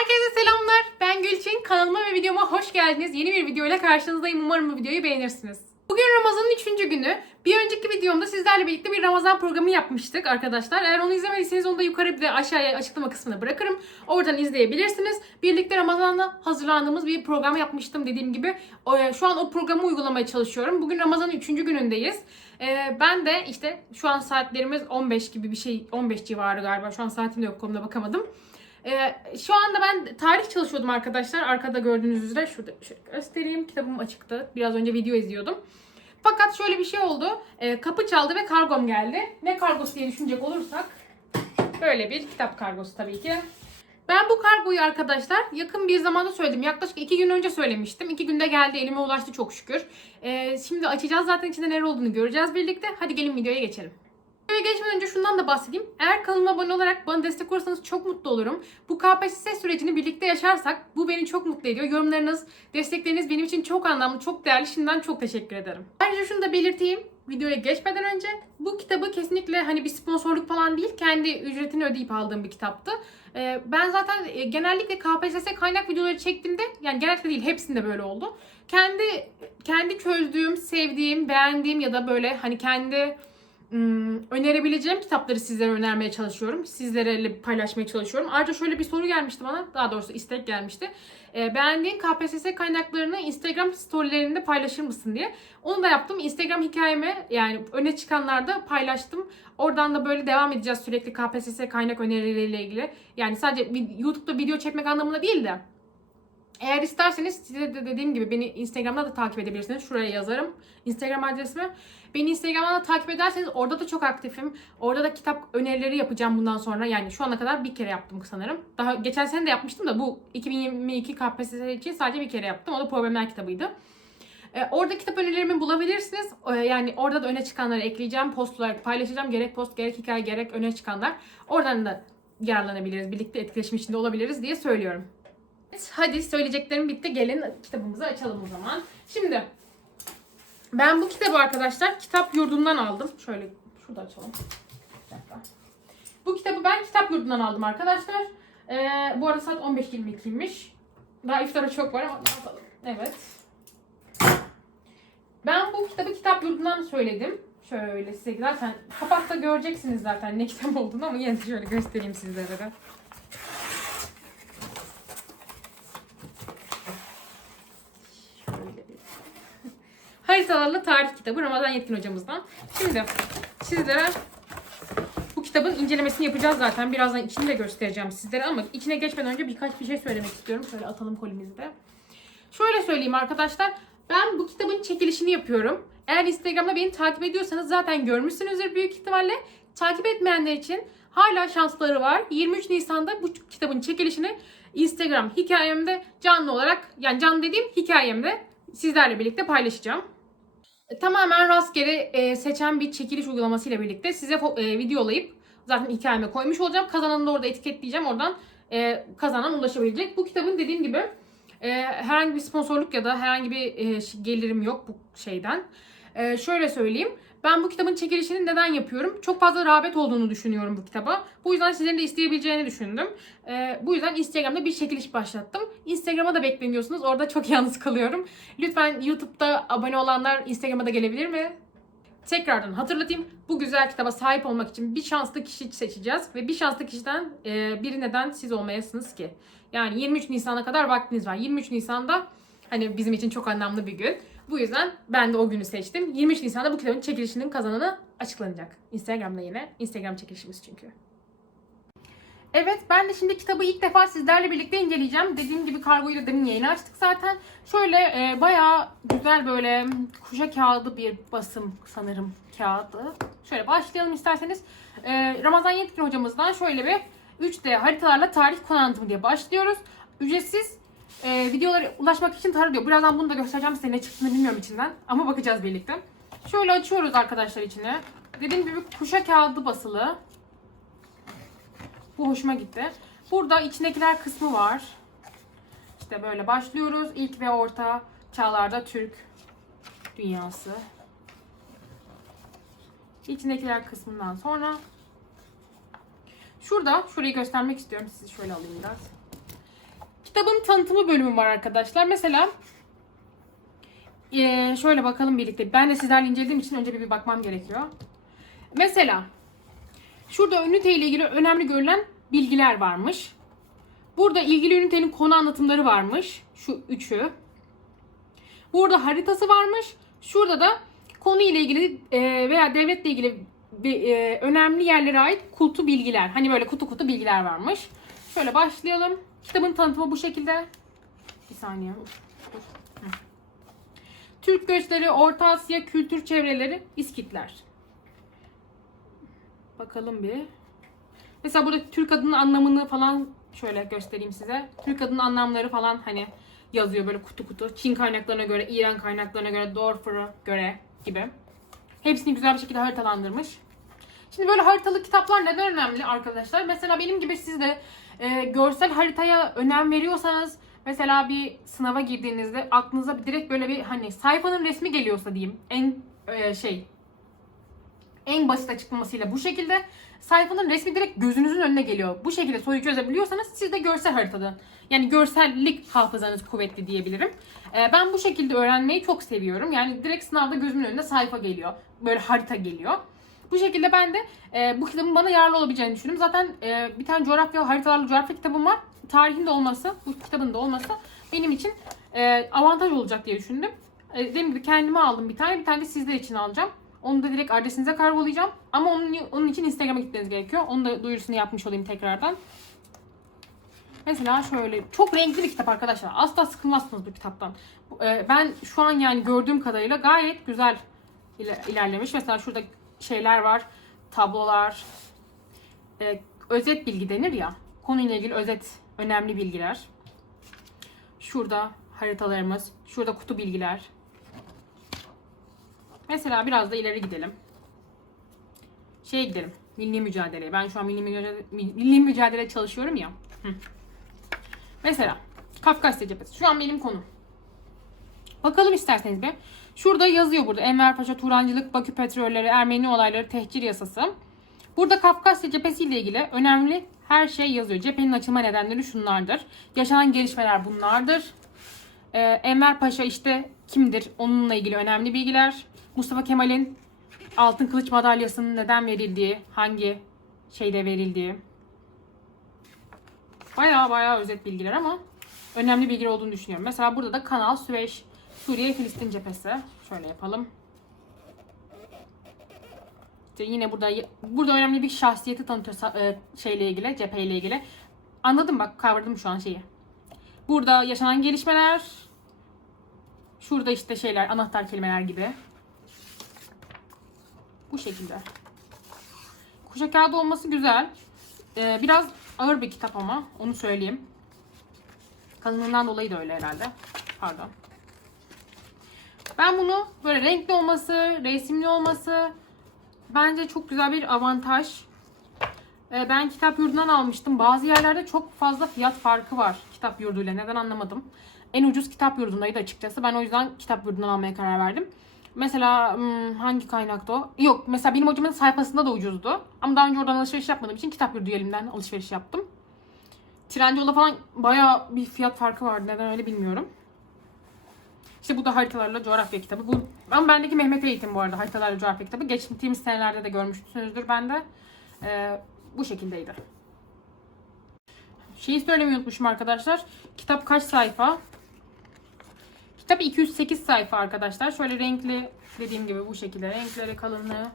Herkese selamlar. Ben Gülçin. Kanalıma ve videoma hoş geldiniz. Yeni bir video ile karşınızdayım. Umarım bu videoyu beğenirsiniz. Bugün Ramazan'ın 3. günü. Bir önceki videomda sizlerle birlikte bir Ramazan programı yapmıştık arkadaşlar. Eğer onu izlemediyseniz onu da yukarı ve aşağıya açıklama kısmına bırakırım. Oradan izleyebilirsiniz. Birlikte Ramazan'la hazırlandığımız bir program yapmıştım dediğim gibi. O- Şu an o programı uygulamaya çalışıyorum. Bugün Ramazan'ın 3. günündeyiz. Ee, ben de işte şu an saatlerimiz 15 gibi bir şey 15 civarı galiba. Şu an saatim de yok kolumda bakamadım. Ee, şu anda ben tarih çalışıyordum arkadaşlar. Arkada gördüğünüz üzere şurada şöyle göstereyim. Kitabım açıktı. Biraz önce video izliyordum. Fakat şöyle bir şey oldu. Ee, kapı çaldı ve kargom geldi. Ne kargosu diye düşünecek olursak böyle bir kitap kargosu tabii ki. Ben bu kargoyu arkadaşlar yakın bir zamanda söyledim. Yaklaşık iki gün önce söylemiştim. İki günde geldi elime ulaştı çok şükür. Ee, şimdi açacağız zaten içinde neler olduğunu göreceğiz birlikte. Hadi gelin videoya geçelim. Videoya geçmeden önce şundan da bahsedeyim. Eğer kanalıma abone olarak bana destek olursanız çok mutlu olurum. Bu KPSS sürecini birlikte yaşarsak bu beni çok mutlu ediyor. Yorumlarınız, destekleriniz benim için çok anlamlı, çok değerli. Şimdiden çok teşekkür ederim. Ayrıca şunu da belirteyim. Videoya geçmeden önce bu kitabı kesinlikle hani bir sponsorluk falan değil, kendi ücretini ödeyip aldığım bir kitaptı. Ee, ben zaten e, genellikle KPSS kaynak videoları çektiğimde yani genellikle değil hepsinde böyle oldu. Kendi kendi çözdüğüm, sevdiğim, beğendiğim ya da böyle hani kendi önerebileceğim kitapları sizlere önermeye çalışıyorum. Sizlerle paylaşmaya çalışıyorum. Ayrıca şöyle bir soru gelmişti bana. Daha doğrusu istek gelmişti. Ee, beğendiğin KPSS kaynaklarını Instagram storylerinde paylaşır mısın diye. Onu da yaptım. Instagram hikayeme yani öne çıkanlarda paylaştım. Oradan da böyle devam edeceğiz sürekli KPSS kaynak önerileriyle ilgili. Yani sadece YouTube'da video çekmek anlamında değil de eğer isterseniz size de dediğim gibi beni Instagram'da da takip edebilirsiniz. Şuraya yazarım Instagram adresimi. Beni Instagram'dan da takip ederseniz orada da çok aktifim. Orada da kitap önerileri yapacağım bundan sonra. Yani şu ana kadar bir kere yaptım sanırım. Daha geçen sene de yapmıştım da bu 2022 KPSS için sadece bir kere yaptım. O da problemler kitabıydı. Ee, orada kitap önerilerimi bulabilirsiniz. Ee, yani orada da öne çıkanları ekleyeceğim. Post olarak paylaşacağım. Gerek post, gerek hikaye, gerek öne çıkanlar. Oradan da yararlanabiliriz. Birlikte etkileşim içinde olabiliriz diye söylüyorum. Hadi söyleyeceklerim bitti. Gelin kitabımızı açalım o zaman. Şimdi ben bu kitabı arkadaşlar kitap yurdundan aldım. Şöyle şurada açalım. Bu kitabı ben kitap yurdundan aldım arkadaşlar. Ee, bu arada saat 15.22'ymiş. Daha iftara çok var ama ne yapalım. Evet. Ben bu kitabı kitap yurdundan söyledim. Şöyle size zaten kapakta göreceksiniz zaten ne kitap olduğunu ama yine şöyle göstereyim sizlere de. Haritalarla tarih kitabı Ramazan Yetkin hocamızdan. Şimdi sizlere bu kitabın incelemesini yapacağız zaten. Birazdan içini de göstereceğim sizlere ama içine geçmeden önce birkaç bir şey söylemek istiyorum. Şöyle atalım kolimizi de. Şöyle söyleyeyim arkadaşlar. Ben bu kitabın çekilişini yapıyorum. Eğer Instagram'da beni takip ediyorsanız zaten görmüşsünüzdür büyük ihtimalle. Takip etmeyenler için hala şansları var. 23 Nisan'da bu kitabın çekilişini Instagram hikayemde canlı olarak yani canlı dediğim hikayemde sizlerle birlikte paylaşacağım. E, Tamamen rastgele e, seçen bir çekiliş uygulamasıyla birlikte size e, videolayıp zaten hikayeme koymuş olacağım. Kazananı da orada etiketleyeceğim. Oradan e, kazanan ulaşabilecek. Bu kitabın dediğim gibi e, herhangi bir sponsorluk ya da herhangi bir e, gelirim yok bu şeyden. E, şöyle söyleyeyim. Ben bu kitabın çekilişini neden yapıyorum? Çok fazla rağbet olduğunu düşünüyorum bu kitaba. Bu yüzden sizlerin de isteyebileceğini düşündüm. E, bu yüzden Instagram'da bir çekiliş başlattım. Instagram'a da bekleniyorsunuz. Orada çok yalnız kalıyorum. Lütfen YouTube'da abone olanlar Instagram'a da gelebilir mi? Tekrardan hatırlatayım. Bu güzel kitaba sahip olmak için bir şanslı kişi seçeceğiz. Ve bir şanslı kişiden e, biri neden siz olmayasınız ki? Yani 23 Nisan'a kadar vaktiniz var. 23 Nisan'da hani bizim için çok anlamlı bir gün. Bu yüzden ben de o günü seçtim. 23 Nisan'da bu kitabın çekilişinin kazananı açıklanacak. Instagram'da yine. Instagram çekilişimiz çünkü. Evet ben de şimdi kitabı ilk defa sizlerle birlikte inceleyeceğim. Dediğim gibi kargoyu da demin yayını açtık zaten. Şöyle e, bayağı güzel böyle kuşa kağıdı bir basım sanırım kağıdı. Şöyle başlayalım isterseniz. E, Ramazan Yetkin hocamızdan şöyle bir 3D haritalarla tarih konu diye başlıyoruz. Ücretsiz e, videolara ulaşmak için tarı diyor. Birazdan bunu da göstereceğim size ne çıktığını bilmiyorum içinden. Ama bakacağız birlikte. Şöyle açıyoruz arkadaşlar içine. Dediğim gibi kuşa kağıdı basılı. Bu hoşuma gitti. Burada içindekiler kısmı var. İşte böyle başlıyoruz. İlk ve orta çağlarda Türk dünyası. İçindekiler kısmından sonra şurada şurayı göstermek istiyorum. Sizi şöyle alayım biraz. Kitabın tanıtımı bölümü var arkadaşlar. Mesela eee, şöyle bakalım birlikte. Ben de sizlerle incelediğim için önce bir, bir bakmam gerekiyor. Mesela şurada ünite ile ilgili önemli görülen bilgiler varmış. Burada ilgili ünitenin konu anlatımları varmış. Şu üçü. Burada haritası varmış. Şurada da konu ile ilgili e, veya devletle ilgili e, önemli yerlere ait kutu bilgiler. Hani böyle kutu kutu bilgiler varmış. Şöyle başlayalım. Kitabın tanıtımı bu şekilde. Bir saniye. Türk göçleri, Orta Asya kültür çevreleri, İskitler. Bakalım bir. Mesela burada Türk adının anlamını falan şöyle göstereyim size. Türk adının anlamları falan hani yazıyor böyle kutu kutu. Çin kaynaklarına göre, İran kaynaklarına göre, Dorfer'a göre gibi. Hepsini güzel bir şekilde haritalandırmış. Şimdi böyle haritalı kitaplar neden önemli arkadaşlar? Mesela benim gibi siz de e, görsel haritaya önem veriyorsanız mesela bir sınava girdiğinizde aklınıza direkt böyle bir hani sayfanın resmi geliyorsa diyeyim en e, şey en basit açıklamasıyla bu şekilde sayfanın resmi direkt gözünüzün önüne geliyor. Bu şekilde soruyu çözebiliyorsanız siz de görsel haritada yani görsellik hafızanız kuvvetli diyebilirim. Ee, ben bu şekilde öğrenmeyi çok seviyorum. Yani direkt sınavda gözümün önüne sayfa geliyor. Böyle harita geliyor. Bu şekilde ben de e, bu kitabın bana yararlı olabileceğini düşündüm. Zaten e, bir tane coğrafya haritalarla coğrafya kitabım var. Tarihin de olması, bu kitabın da olması benim için e, avantaj olacak diye düşündüm. E, dediğim gibi kendime aldım bir tane, bir tane de sizler için alacağım. Onu da direkt adresinize kargolayacağım. Ama onun, onun için Instagram'a gitmeniz gerekiyor. Onu da duyurusunu yapmış olayım tekrardan. Mesela şöyle çok renkli bir kitap arkadaşlar. Asla sıkılmazsınız bu kitaptan. E, Ben şu an yani gördüğüm kadarıyla gayet güzel ile- ilerlemiş. Mesela şurada şeyler var. Tablolar. e, özet bilgi denir ya. Konuyla ilgili özet önemli bilgiler. Şurada haritalarımız. Şurada kutu bilgiler. Mesela biraz da ileri gidelim. Şeye gidelim. Milli mücadeleye. Ben şu an milli mücadele, milli mücadele çalışıyorum ya. Hı. Mesela Kafkasya cephesi. Şu an benim konum. Bakalım isterseniz bir. Şurada yazıyor burada. Enver Paşa, Turancılık, Bakü petrolleri, Ermeni olayları, tehcir yasası. Burada Kafkasya cephesi ile ilgili önemli her şey yazıyor. Cephenin açılma nedenleri şunlardır. Yaşanan gelişmeler bunlardır. Ee, Enver Paşa işte kimdir? Onunla ilgili önemli bilgiler. Mustafa Kemal'in Altın Kılıç Madalyası'nın neden verildiği, hangi şeyde verildiği. Baya baya özet bilgiler ama önemli bilgiler olduğunu düşünüyorum. Mesela burada da Kanal Süveyş, Suriye Filistin cephesi. Şöyle yapalım. İşte yine burada burada önemli bir şahsiyeti tanıtıyor e, şeyle ilgili, cepheyle ilgili. Anladım bak kavradım şu an şeyi. Burada yaşanan gelişmeler. Şurada işte şeyler, anahtar kelimeler gibi. Bu şekilde. Kuşa kağıdı olması güzel. Ee, biraz ağır bir kitap ama onu söyleyeyim. Kalınlığından dolayı da öyle herhalde. Pardon. Ben bunu böyle renkli olması, resimli olması bence çok güzel bir avantaj. Ee, ben kitap yurdundan almıştım. Bazı yerlerde çok fazla fiyat farkı var kitap yurduyla. Neden anlamadım. En ucuz kitap yurdundaydı açıkçası. Ben o yüzden kitap yurdundan almaya karar verdim. Mesela hmm, hangi kaynakta o? Yok mesela benim hocamın sayfasında da ucuzdu. Ama daha önce oradan alışveriş yapmadığım için kitap yurdu elimden alışveriş yaptım. Trendyol'da falan bayağı bir fiyat farkı vardı. Neden öyle bilmiyorum. İşte bu da haritalarla coğrafya kitabı. Bu ama bendeki Mehmet Eğitim bu arada haritalarla coğrafya kitabı. Geçtiğimiz senelerde de görmüşsünüzdür bende. Ee, bu şekildeydi. Şeyi söylemeyi unutmuşum arkadaşlar. Kitap kaç sayfa? Kitap 208 sayfa arkadaşlar. Şöyle renkli dediğim gibi bu şekilde. Renkleri, kalınlığı.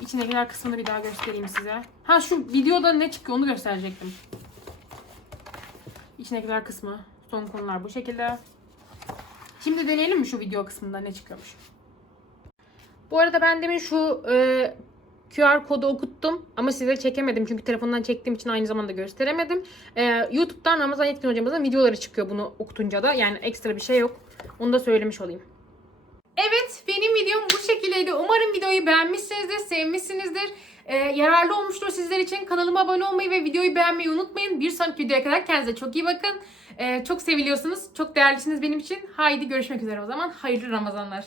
İçindekiler kısmını bir daha göstereyim size. Ha şu videoda ne çıkıyor onu gösterecektim. İçindekiler kısmı. Son konular bu şekilde. Şimdi deneyelim mi şu video kısmında ne çıkıyormuş. Bu arada ben demin şu e, QR kodu okuttum ama size çekemedim çünkü telefondan çektiğim için aynı zamanda gösteremedim. E, YouTube'dan Ramazan Yetkin hocamızın videoları çıkıyor bunu okutunca da. Yani ekstra bir şey yok. Onu da söylemiş olayım. Evet benim videom bu şekildeydi. Umarım videoyu beğenmişsinizdir, sevmişsinizdir. Ee, yararlı olmuştur sizler için. Kanalıma abone olmayı ve videoyu beğenmeyi unutmayın. Bir sonraki videoya kadar kendinize çok iyi bakın. Ee, çok seviliyorsunuz. Çok değerlisiniz benim için. Haydi görüşmek üzere o zaman. Hayırlı Ramazanlar.